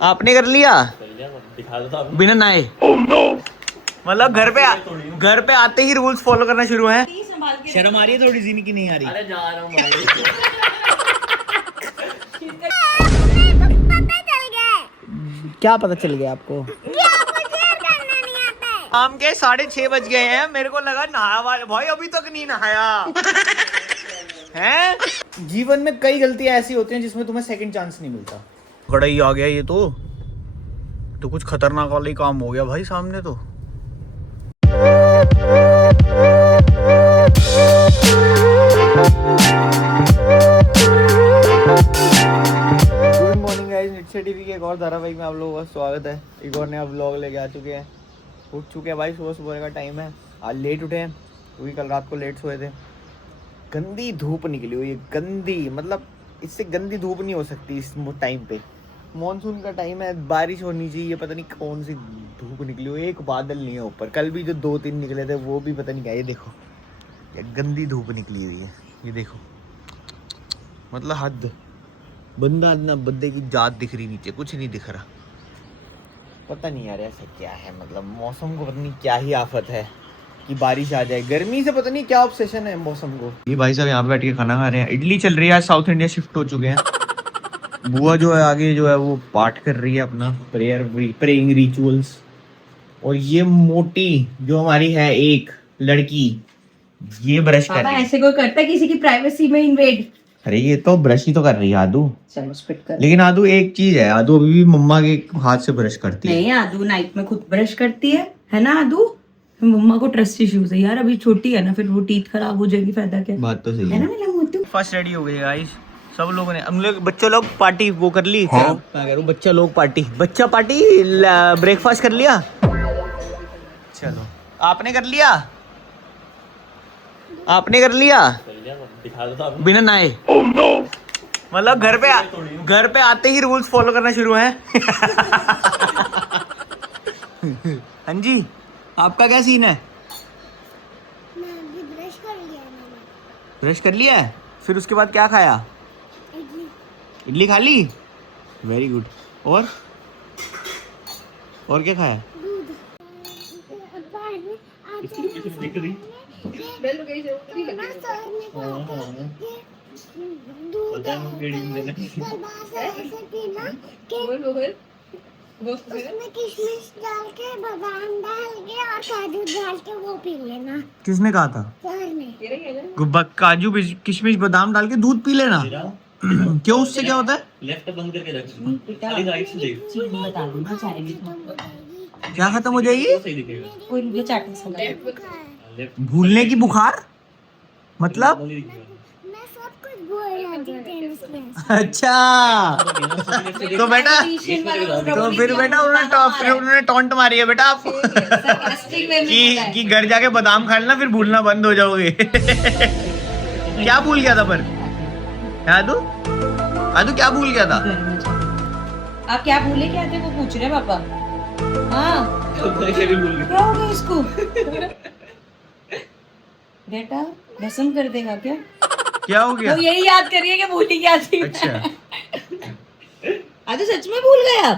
आपने कर लिया बिना नहाए? मतलब घर पे आते ही रूल्स फॉलो करना शुरू है। शर्म आ रही है थोड़ी सी कि नहीं आ रही? अरे जा रहा हूँ क्या पता चल गया आपको? शाम के 6:30 बज गए हैं, मेरे को लगा नहाया वाले भाई अभी तक नहीं नहाया हैं। जीवन में कई गलतियां ऐसी होती हैं जिसमें तुम्हें सेकंड चांस नहीं मिलता। खड़ा ही आ गया ये तो कुछ खतरनाक वाला ही काम हो गया भाई सामने तो। गुड मॉर्निंग गाइस, नित्य टीवी के एक और धारावाहिक में आप लोगों का स्वागत है। एक और नया व्लॉग लेके आ चुके हैं। उठ चुके हैं भाई, सुबह का टाइम है। आज लेट उठे हैं क्योंकि कल रात को लेट सोए थे। गंदी धूप निकली हुई है, गंदी मतलब इससे गंदी धूप नहीं हो सकती इस टाइम पे। मॉनसून का टाइम है, बारिश होनी चाहिए, पता नहीं कौन सी धूप निकली हुई है। एक बादल नहीं है ऊपर। कल भी जो 2-3 निकले थे वो भी पता नहीं क्या। ये देखो ये गंदी धूप निकली हुई है, ये देखो मतलब हद। बंदा ना बंदे की जात दिख रही, नीचे कुछ नहीं दिख रहा। पता नहीं यार ऐसा क्या है, मतलब मौसम को पता नहीं क्या ही आफत है कि बारिश आ जाए। गर्मी से पता नहीं क्या ऑब्सेशन है मौसम को। ये भाई साहब यहाँ पे बैठ के खाना खा रहे हैं। इडली चल रही है, आज साउथ इंडिया शिफ्ट हो चुके हैं। बुआ जो है आगे जो है वो पाठ कर रही है अपना प्रेइंग रिचुअल्स। और ये मोटी जो हमारी है एक लड़की, ये ब्रश कर रही है। ऐसे कोई करता है किसी की प्राइवेसी में इन्वेड? अरे ये तो ब्रश ही तो कर रही है आदू। चलो स्पिट कर। लेकिन आदू एक चीज है, आदू अभी भी मम्मा के हाथ से ब्रश करती है। नहीं, आदू नाइट में खुद ब्रश करती है ना आदू? मम्मा को ट्रस्ट इश्यूज है यार, अभी छोटी है ना, फिर वो टीथ खराब हो जाएगी, फायदा क्या? बात तो सही है ना मेरा मोटू। फर्स्ट रेडी हो गई गाइस, सब लोगों ने। हम लोग बच्चों लोग पार्टी वो कर ली। हाँ? मैं कह रहा हूँ बच्चा लोग पार्टी, बच्चा पार्टी ब्रेकफास्ट कर लिया। चलो आपने कर लिया? आपने कर लिया बिना नहाए? मतलब घर पे आते ही रूल्स फॉलो करना शुरू है। हाँ जी, आपका क्या सीन है? ब्रश कर लिया है, फिर उसके बाद क्या खाया? इडली खा ली, वेरी गुड। और क्या खाया? उसमें किशमिश डाल के, बादाम डाल के और काजू डाल के वो पी लेना। किसने कहा था? काजू किशमिश बादाम डाल के दूध पी लेना? क्यों, उससे क्या होता है? लेफ्ट बंद करके रख, खाली राइट से देख। बता दूंगा चाहेगी क्या खत्म हो जाएगी? सही दिखेगा। कोई मुझे चाटने से भूलने की बुखार मतलब? मैं सब कुछ भूल जाती हूँ इसमें। अच्छा तो बेटा, तो फिर बेटा उन्होंने टॉन्ट मारी है बेटा आपको कि घर जाके बादाम खा लेना फिर भूलना बंद हो जाओगे। क्या भूल गया था पर आदू क्या भूल गया था? आप क्या भूले क्या थे वो पूछ रहे पापा। हाँ क्या हो गया इसको? बेटा रसम कर देगा क्या? क्या हो गया? तो यही याद करिए कि भूली क्या थी। अच्छा आज सच में भूल गया?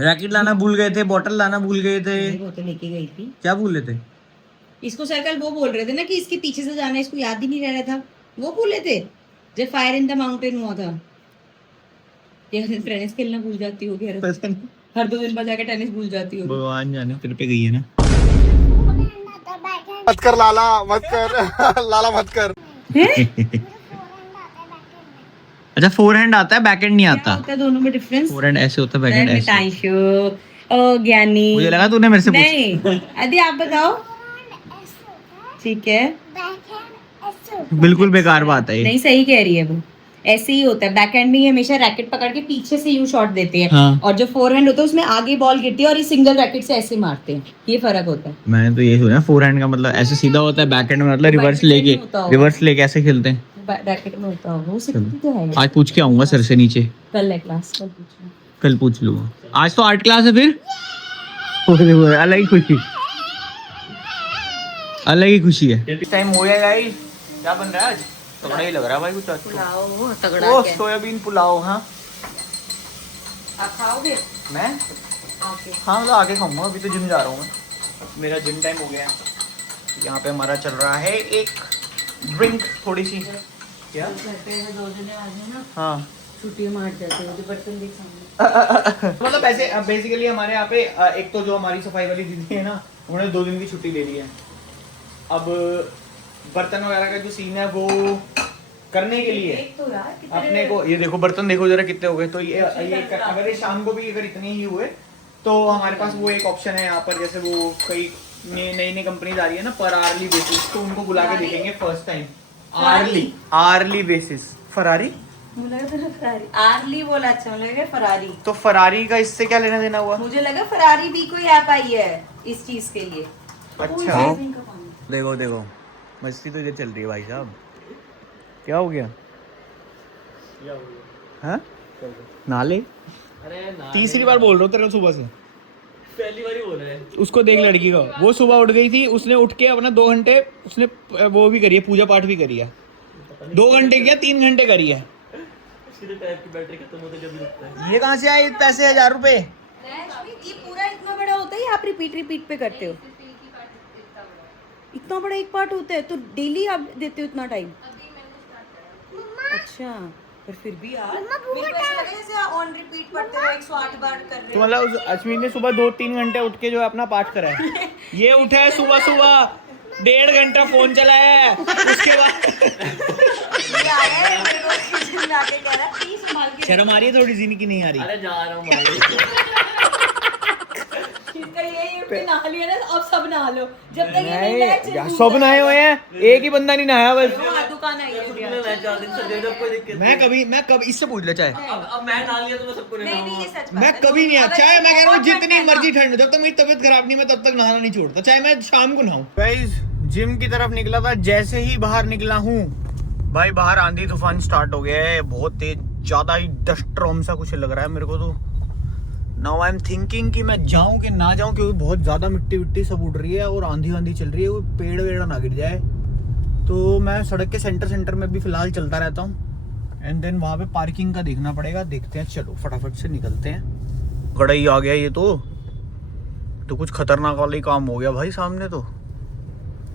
रैकेट लाना भूल गए थे, बॉटल लाना भूल गए थे। वो तो लेके गई थी। क्या भूले थे? इसको सर्कल वो बोल रहे थे ना कि इसके पीछे से जाना, इसको याद ही नहीं रह रहा था। वो भूले थे जब फायर इन द माउंटेन हुआ था। ये टेनिस खेलना भूल जाती होगी हर 2 दिन बाद जाके टेनिस भूल जाती होगी। भगवान जाने तेरे पे गई है ना। मत कर लाला, मत कर लाला, मत कर। अच्छा फोरहैंड आता है, बैकहैंड नहीं आता? क्या होता है दोनों में डिफरेंस? फोरहैंड ऐसे होता है, बैकहैंड ऐसे। ओ ज्ञानी, मुझे लगा तूने मेरे से पूछा। नहीं आदि आप बताओ। ठीक है, बिल्कुल बेकार बात है ये। नहीं सही कह रही है वो। ऐसे ही होता है, बैकहैंड में ये हमेशा रैकेट पकड़ के पीछे से यूं शॉट देते हैं। हाँ। और जो फोरहैंड होता है उसमें आगे बॉल गिरती है और ये सिंगल रैकेट से ऐसे मारते हैं। ये फर्क होता है। मैंने तो ये सुना फोरहैंड का मतलब ऐसे सीधा होता है, बैकहैंड में मतलब रिवर्स लेके ऐसे खेलते हैं। रैकेट में होता होगा, वो सीखती तो है। आज पूछ के आऊंगा सर से नीचे। कल है क्लास, कल पूछ लूंगा। आज तो आर्ट क्लास है, फिर अलग ही खुशी, अलग ही खुशी है। टाइम हो गया गाइस, क्या बन रहा है आज? तगड़ा ही लग रहा है भाई कुछ। पुलाव तगड़ा ओ क्या? सोयाबीन पुलाव। हाँ आप खाओगे? मैं ओके। हाँ मतलब आगे खाऊंगा, अभी तो जिम जा रहा हूँ मैं, मेरा जिम टाइम हो गया है। यहाँ पे हमारा चल रहा है एक ड्रिंक थोड़ी सी। क्या? घर पे ऐसे 2 जने आ गए ना, हाँ छुट्टियां मार जाते हो, जो बर्तन देख सामने। मतलब ऐसे बेसिकली हमारे यहाँ पे एक तो जो हमारी सफाई वाली दीदी है ना, उन्होंने 2 दिन की छुट्टी ले ली है। अब बर्तन वगैरह का जो सीन है वो करने के लिए एक तो यार कितने अपने को, ये देखो बर्तन देखो जरा कितने हो गए, तो ये अगर ये शाम को भी अगर इतने ही हुए तो हमारे पास वो एक ऑप्शन है यहाँ पर, जैसे वो कई नई कंपनीज आ रही है ना पर आर्ली बेसिस, तो उनको बुला के देखेंगे first time. Hourly basis Ferrari, मुझे लगा था फरारी, आर्ली बोला, अच्छा मुझे लगा फरारी। तो फरारी का इससे क्या लेना देना हुआ? मुझे लगा फरारी भी कोई ऐप आई है इस चीज के लिए। अच्छा देखो देखो मस्ती तो इधर चल रही है भाई साहब। क्या हो गया? हाँ नाले, अरे ना, तीसरी बार बोल रहा हूँ तेरे को सुबह से। पहली बार ही बोल रहे हैं। उसको देख लड़की को, वो सुबह उठ गई थी, उसने उठ के अपना 2 घंटे उसने वो भी करी है, पूजा पाठ भी करी है। 2 घंटे क्या 3 घंटे करी है। सीधे टैब की बैटरी खत्म होते जब भी रुकता है। ये कहाँ से आए पैसे 1000 रुपए? ये पूरा इतना बड़ा होता है या आप रिपीट पे करते हो? इतना बड़ा एक पार्ट होता है तो डेली आप देते हो इतना टाइम? अच्छा, पर फिर भी यार मेरे को ऐसा लगा जैसे ऑन रिपीट पढ़ते हो 108 बार कर रहे तो हो। मतलब अश्विन ने सुबह 2-3 घंटे उठ के जो है अपना पाठ करा है। ये उठा है सुबह सुबह 1.5 घंटा फोन चलाया है, उसके बाद ये आया है मेरे को किचन में आके कह रहा है प्लीज संभाल के। शर्म आ रही है थोड़ी सी की नहीं आ रही? अरे जा रहा हूँ भाई। इसका यही उठ के नहा लिया ना, अब सब नहा लो, जब तक ये नहीं नहाए, नहीं यार सब नहाए हुए हैं, एक ही बंदा नहीं नहाया बस। दुकान आई है मैं 4 दिन से दे दो, कोई दिक्कत मैं कभी इससे पूछ ले चाहे अब मैं खा लिया तो मैं सबको नहीं नहीं, ये सच बात मैं है। कभी नहीं अगर चाहे मैं कह रहा हूँ बहुत जितनी ठंड है ना, मर्जी ठंड, जब तक मेरी तबीयत खराब नहीं मैं तब तक नहाना नहीं छोड़ता, चाहे मैं शाम को नहाऊं। गाइस जिम की तरफ निकला था, जैसे ही बाहर निकला हूँ भाई बाहर आंधी तूफान स्टार्ट हो गया है, बहुत तेज, ज्यादा ही डस्ट स्टॉर्म सा कुछ लग रहा है मेरे को। तो नाउ आई एम थिंकिंग कि मैं जाऊं कि ना जाऊं, क्योंकि बहुत ज्यादा मिट्टी विट्टी सब उड़ रही है और आंधी चल रही है, वो पेड़ वेड़ ना गिर जाए। तो मैं सड़क के सेंटर में भी फिलहाल चलता रहता हूँ, एंड देन वहाँ पे पार्किंग का देखना पड़ेगा, देखते हैं। चलो फटाफट से निकलते हैं। गड़ाई आ गया ये तो कुछ खतरनाक वाला ही काम हो गया भाई सामने। तो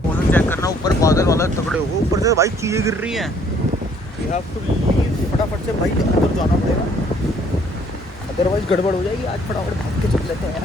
मौसम चेक करना, ऊपर बादल वाला तगड़े हो, ऊपर से भाई चीजें गिर रही हैं। ये आपको फटाफट से भाई अंदर जाना पड़ेगा, अदरवाइज गड़बड़ हो जाएगी। आज फटाफट भाग के चल लेते हैं यार।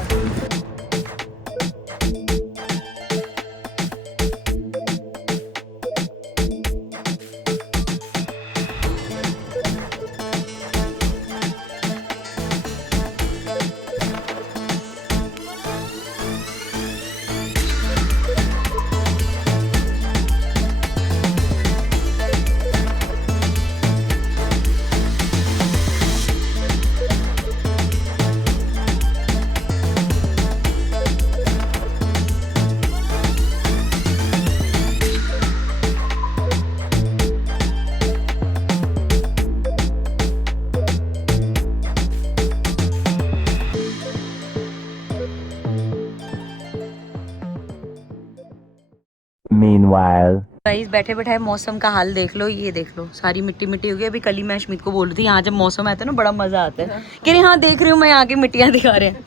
गाइस बैठे बैठाए मौसम का हाल देख लो, ये देख लो सारी मिट्टी मिट्टी हो गई। अभी कल ही मैं अश्मित को बोल रही थी यहाँ जब मौसम आता है ना बड़ा मजा आता है, कह रही हाँ देख रही हूँ मैं यहाँ की मिट्टियाँ दिखा रहे हैं।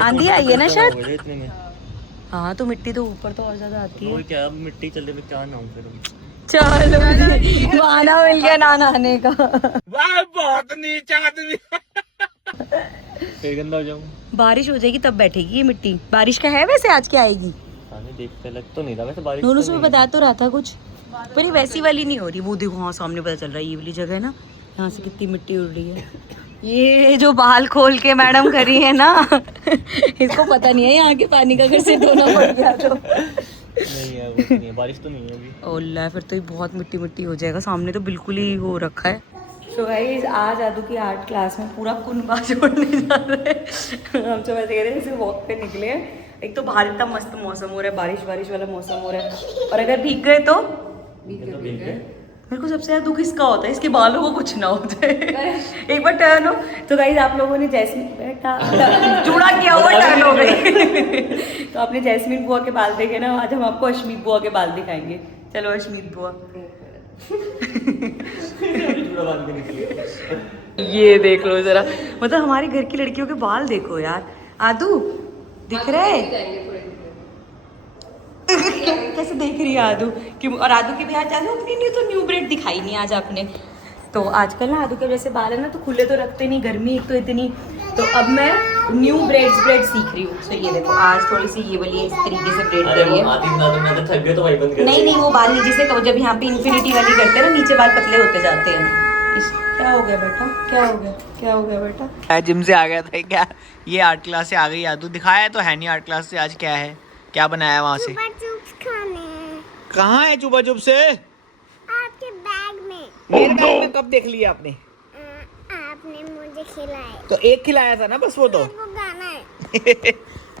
आंधी आई है ना शायद, इतने में हाँ तो मिट्टी तो ऊपर तो और ज्यादा आती है। कोई क्या मिट्टी चल रही, क्या ना हूँ फिर। चलो बहाना मिल गया ना नहाने का। बहुत नीच आदमी। फिर गंदा हो जाऊँ। बारिश हो जाएगी तब बैठेगी ये मिट्टी। बारिश का है वैसे आज क्या आएगी? देखते लग तो नहीं रहा वैसे बारिश। दोनों से बता तो रहा था कुछ, पर ये वैसी वाली नहीं हो रही। वो देखो हाँ सामने पता चल रहा है, ये वाली जगह है ना, यहाँ से कितनी मिट्टी उड़ रही है। ये जो बाल खोल के मैडम करी है ना इसको पता नहीं है यहाँ के पानी का अगर सिर धोना पड़ गया तो। नहीं है, वो नहीं है, बारिश तो नहीं है अभी। ओला फिर तो ये बहुत मिट्टी मिट्टी हो जाएगा। सामने तो बिल्कुल ही हो रखा है। सो गाइस आज आदू की आर्ट क्लास में पूरा कुनबा जोड़ने जा रहे हैं हम। तो वैसे कह रहे हैं इसे वॉक पे निकले हैं। एक तो बाहर इतना मस्त मौसम हो रहा है, बारिश बारिश वाला मौसम हो रहा है, और अगर भीग गए तो मेरे को सबसे ज्यादा दुख इसका होता है, इसके बालों को कुछ ना हो जाए। एक बार टर्न हो तो गाइस आप लोगों ने जैस्मिन बेटा जुड़ा किया हुआ टर्न हो गई तो आपने जैस्मिन बुआ के बाल देखे ना, आज हम आपको अश्मित बुआ के बाल दिखाएंगे। चलो अश्मित बुआ ये देख लो जरा, मतलब हमारे घर की लड़कियों के बाल देखो यार। आदू दिख रहा है कैसे देख रही है आदू कि, और आदू की भी आज चालू अपनी न्यू तो न्यू ब्रेड दिखाई नहीं आज आपने। तो आजकल ना आदू के जैसे बाल है ना तो खुले तो रखते नहीं, गर्मी एक तो इतनी, तो अब मैं न्यू ब्रेड सीख रही हूँ। तो ये देखो आज थोड़ी सी ये वाली इस तरीके से ब्रेड करी है। मैं तो थक गया तो वही बंद कर नहीं वो बाल नीचे से, जब यहाँ पे इन्फिनिटी वाली करते हैं ना नीचे बाल पतले होते जाते हैं। क्या हो गया बेटा, क्या हो गया बेटा? जिम से आ गया था क्या? ये आर्ट क्लास से आ गई आदू, दिखाया तो है नहीं आर्ट क्लास से आज क्या है, क्या बनाया वहाँ से? चुपा चुप्स खाने हैं कहाँ है चुपा चुप से? आपके बैग में। मेरे बैग में कब देख लिया आपने? आपने मुझे खिलाए। तो एक खिलाया था ना बस, वो तो मेरे को गाना है।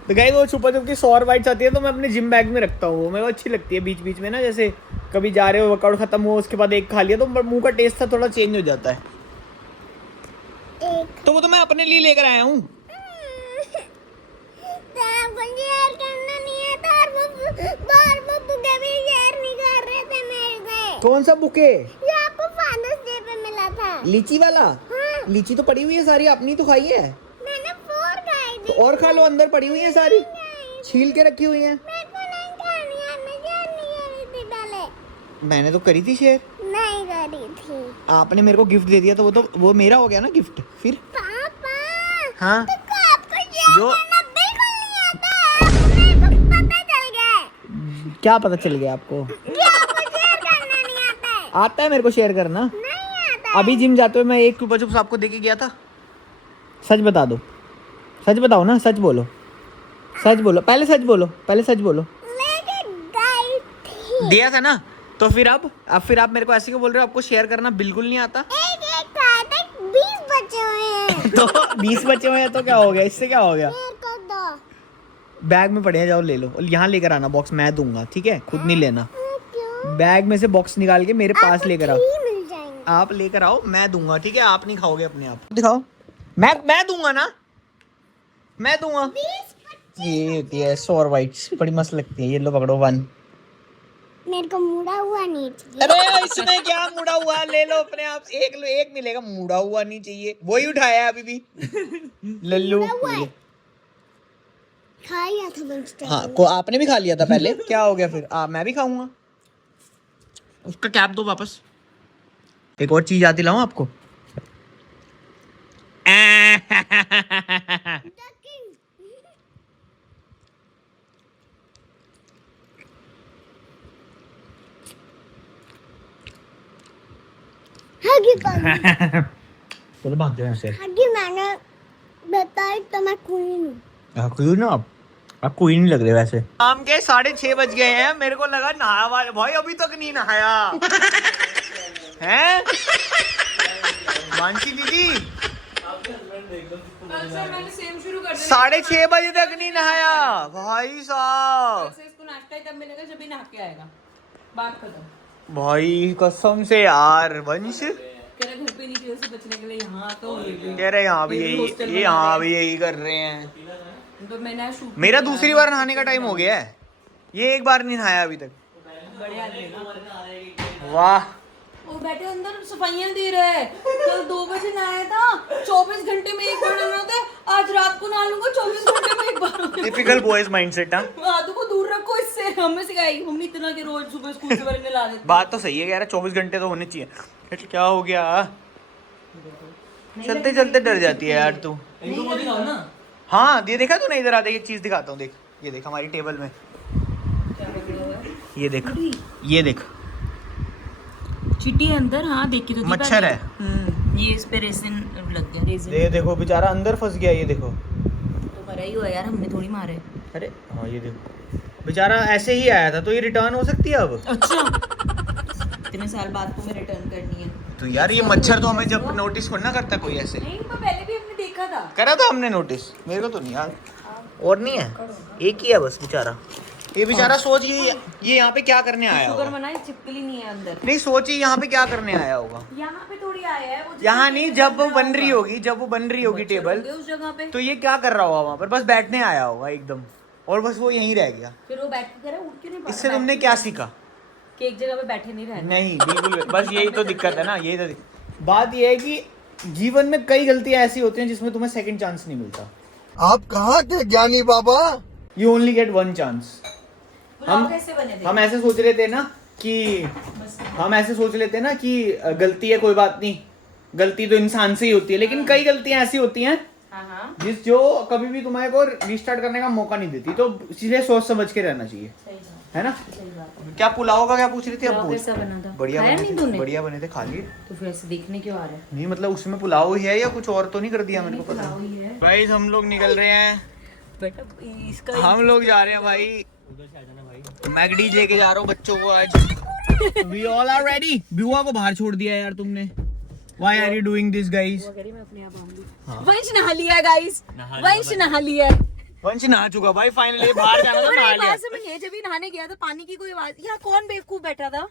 तो गाइस वो छुपा छुप की 100 बाइट्स आती है तो मैं अपने जिम बैग में रखता हूँ, वो मेरे को अच्छी लगती है। बीच बीच में ना जैसे कभी जा रहे हो वर्कआउट खत्म हो उसके बाद एक खा लिया तो मुंह का टेस्ट था थोड़ा चेंज हो जाता है। एक तो वो तो मैं अपने लिए लेकर आया हूँ। शेयर करना नहीं आता और वो बुके भी शेयर नहीं कर रहे थे मेरे से। कौन सा बुके? ये आपको फादर्स डे पे मिला था। लीची वाला? हाँ। लीची तो पड़ी हुई है सारी, अपनी तो खाई है। मैंने 4 खाई थी। तो और खा लो, अंदर पड़ी हुई है सारी, छील के रखी हुई है। मेरे को नहीं खानी है, मैं शेयर नहीं करी थी पहले। मैंने तो करी थी शेयर। नहीं करी थी। आपने मेरे को गिफ्ट दे दिया तो वो मेरा हो गया ना गिफ्ट फिर। पापा हाँ तो आपको शेयर जो करना बिल्कुल नहीं आता। मेरे को पता चल गया है क्या पता चल गया आपको? कि आपको शेयर करना नहीं आता है। आता है मेरे को शेयर करना। नहीं आता। अभी जिम जाते हुए मैं एक चुपा चुप आपको देके गया था। सच बता दो, सच बताओ ना, सच बोलो, सच बोलो, पहले सच बोलो, पहले सच बोलो। लेके गई थी। दिया था ना, तो फिर अब फिर आप मेरे को ऐसे क्यों बोल रहे हो आपको शेयर करना बिल्कुल नहीं आता? एक खाया था, 20 बचे हुए हैं। तो 20 बचे हुए हैं तो क्या हो गया, इससे क्या हो गया? मेरे को दो। बैग में पड़े हैं, जाओ ले लो, यहाँ लेकर आना बॉक्स, मैं दूंगा ठीक है, खुद नहीं लेना। क्यों? बैग में से बॉक्स निकाल के मेरे पास लेकर आओ। 3 मिल जाएंगे। आप लेकर आओ, मैं दूंगा ठीक है, आप नहीं खाओगे अपने आप। दिखाओ, मैं दूंगा ना, मैं दूंगा। ये होती है 100 बाइट्स, बड़ी मस्त लगती है। ये लो पकड़ो 1। मेरे को मुड़ा हुआ नहीं चाहिए। अरे इसमें क्या मुड़ा हुआ, ले लो अपने आप, एक लो, एक मिलेगा, मुड़ा हुआ नहीं चाहिए, वही उठाया है अभी भी लल्लू। खा लिया था मंस्टर। हाँ को आपने भी खा लिया था पहले, क्या हो गया फिर? मैं भी खाऊंगा। उसका कैप दो वापस। एक और चीज आती लाऊं आपको? चलो भागते हैं से। हगी मैंने बताई तो मैं क्वीन हूँ। क्यों ना आप कोई नहीं लग रहे वैसे। शाम के 6:30 बज गए हैं, मेरे को लगा नहाया वाले, भाई अभी तक नहीं नहाया हैं मानसी दीदी? 6:30 बजे तक नहीं नहाया भाई साहब। इसको नाश्ता ही तब मिलेगा जब भी नहा के आएगा, बात खत्म। भाई कसम से यार वंश कह रहे घर पे नहीं चीजों से बचने के लिए यहाँ तो कह रहे यहाँ भी यही, ये यहाँ भी यही कर रहे हैं। तो मैंने शूट मेरा दूसरी बार नहाने का टाइम हो गया है, ये एक बार नहीं नहाया अभी तक। बड़े आदमी ना। वाह, वो बैठे अंदर सफाइयां दे रहे हैं। कल 2 बजे नहाया था, 24 घंटे में एक बार नहाना होता है। आज रात को नहा लूंगा, 24 घंटे में एक बार। Typical boys mindset. हाँ आदू को दूर रखो इससे, हमें सिखाई मम्मी इतना के रोज सुबह स्कूल से बारे में ला देती। बात तो सही है, कह रहा 24 घंटे तो होने चाहिए। क्या हो गया, चलते चलते डर जाती है यार तू। हाँ ये देखा तूने, इधर आ देख, एक चीज दिखाता हूँ, देख ये देख हमारी टेबल में, ये देख, ये देख चिट्टी अंदर। हाँ देखी तो थी मच्छर पहले। है। ये इस पे रेसिन लग गया, रेसिन ये देखो बेचारा अंदर फंस गया, ये देखो। तो मरा ही हुआ यार, हमने थोड़ी मारे। अरे हाँ ये देखो बेचारा ऐसे ही आया था, तो ये रिटर्न हो सकती है अब। अच्छा इतने साल बाद तुम्हें रिटर्न करनी है तो यार ये मच्छर तो हमें जब नोटिस थोड़ा ना करता कोई ऐसे। नहीं, तो पहले भी हमने देखा था। करा था हमने नोटिस, मेरे को तो नहीं याद। और नहीं है, एक ही है बस बेचारा। ये बेचारा सोच ये यहाँ पे क्या करने आया शुगर होगा। मनाई, चिपकली नहीं है अंदर। नहीं सोचिए यहाँ पे क्या करने आया होगा। यहाँ पे थोड़ी आया है वो, यहाँ नहीं, जब वो बन रही होगी, जब वो बन रही होगी टेबल, उस जगह पे। तो ये क्या कर रहा होगा वहाँ पर? बस बैठने आया होगा एकदम, और बस वो यहीं रह गया। फिर वो बैठ के उठ क्यों नहीं पा इससे तुमने क्या सीखा? कि एक जगह पे बैठे नहीं रहना। नहीं बिल्कुल, बस यही तो दिक्कत है ना, यही तो बात ये है कि जीवन में कई गलतियां ऐसी होती हैं जिसमें तुम्हें सेकंड चांस नहीं मिलता. आप कहाँ के ज्ञानी बाबा? You only get one chance. हम कैसे बने थे? हम ऐसे सोच रहे थे ना कि गलती है कोई बात नहीं, गलती तो इंसान से ही होती है, लेकिन कई गलतियां ऐसी होती हैं जो कभी भी तुम्हारे को रीस्टार्ट करने का मौका नहीं देती. तो इसलिए सोच समझ के रहना चाहिए, है ना? क्या पुलाव का क्या पूछ रही थी? अब कैसा बना था? बढ़िया खाया बने नहीं थे, तूने? बढ़िया बने थे, खा लिए. तो फिर ऐसे देखने क्यों आ रहा है? नहीं मतलब उसमें पुलाव ही है या कुछ और तो नहीं कर दिया, मेरे को पता पुलाव ही नहीं. है। गाइस हम लोग निकल रहे हैं, बेटा इसका हम लोग जा रहे हैं भाई. मैगडी लेके जा रहा हूँ बच्चों को आज. We all are ready. बुआ को बाहर छोड़ दिया यार तुमने. Why are you doing this guys? वंश नहा लिया गाइस, वंश नहा लिया. वंश नहा चुका भाई, फाइनली बाहर जाना था, नहा लिया. ये जब भी नहाने गया था पानी की कोई आवाज, यहाँ कौन बेवकूफ बैठा था?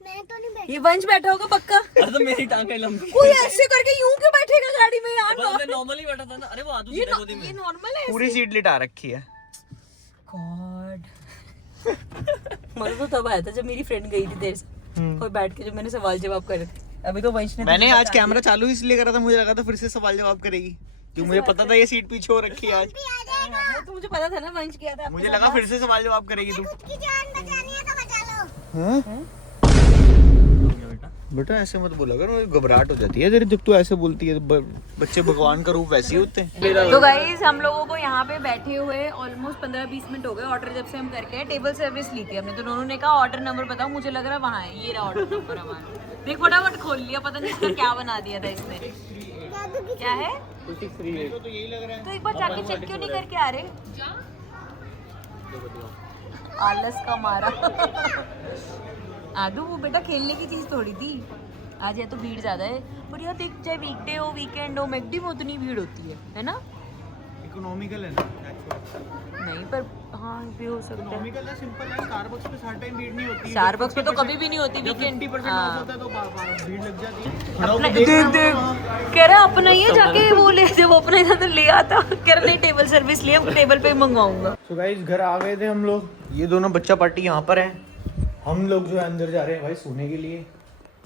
मैं तो नहीं बैठी. ये वंश बैठा होगा पक्का. अरे तो मेरी टांग है लंबी. कोई ऐसे करके यूं क्यों बैठेगा गाड़ी में यार? मैं नॉर्मली बैठा था ना. अरे वो आदू ये सीधा गोदी में. ये नॉर्मल है. पूरी सीट लिटा रखी है. गॉड. मजा तो तब आया था जब मेरी फ्रेंड गई थी देर से, और बैठ के जब मैंने सवाल जवाब करे थे. अभी तो वंश ने मैंने आज कैमरा चालू इसलिए करा था, मुझे लगा था फिर से सवाल जवाब करेगी, क्योंकि मुझे पता था ये सीट पीछे हो रखी है आज. तो मुझे पता था ना वंश किया था. मुझे लगा फिर से सवाल जवाब करेगी तू. की जान बचानी है तो बचा लो. बेटा ऐसे मत बोला कर, मुझे घबराहट हो जाती है तेरी जब तू ऐसे बोलती है. बच्चे भगवान का रूप वैसे ही होते हैं. तो गाइस हम लोगों को यहाँ पे बैठे हुए ऑलमोस्ट 15-20 मिनट हो गए. ऑर्डर जब से हम करके आए, टेबल सर्विस ली थी हमने, तो दोनों ने कहा ऑर्डर नंबर बताओ. मुझे लग रहा है वहाँ है, ये रहा ऑर्डर नंबर हमारा. देख फटाफट खोल लिया, पता नहीं इसका क्या बना दिया था इसने. क्या है तो यही लग रहा है. तो एक बार जाके चेक क्यों नहीं करके आ रहे? आलस का मारा. आदू वो बेटा खेलने की चीज थोड़ी थी. आज या तो भीड़ ज्यादा है, पर यार देख चाहे वीकडे हो वीकेंड हो, मैकडी में उतनी भीड़ होती है ना? इकोनॉमिकल है ना. नहीं पर हाँ भी हो सकता है. इकोनॉमिकल है, सिंपल है. स्टारबक्स पे हर टाइम भीड़ नहीं होती. स्टारबक्स पे तो कभी भी नहीं होती. जब वीकेंड 50% ऑफ होता है तो भीड़ लग जाती है. देख कह रहा अपना ही है, जाके वो ले, जब अपना था तो ले आता. कह रहा नहीं टेबल सर्विस लिया, टेबल पे मंगवाऊंगा. तो गाइस घर आ गए थे हम लोग. ये दोनों बच्चा पार्टी यहाँ पर है. हम लोग जो है अंदर जा रहे हैं भाई सोने के लिए.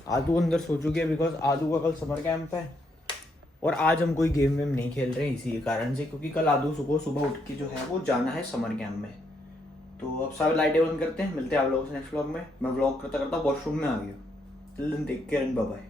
आदू अंदर सो चुके हैं बिकॉज आदू का कल समर कैंप है, और आज हम कोई गेम वेम नहीं खेल रहे हैं इसी कारण से, क्योंकि कल आदू सुबह उठ के जो है वो जाना है समर कैंप में. तो अब सब लाइटें बंद करते हैं, मिलते हैं आप लोगों से नेक्स्ट व्लॉग में. मैं व्लॉग करता करता वॉशरूम में आ गया. Take care and bye bye.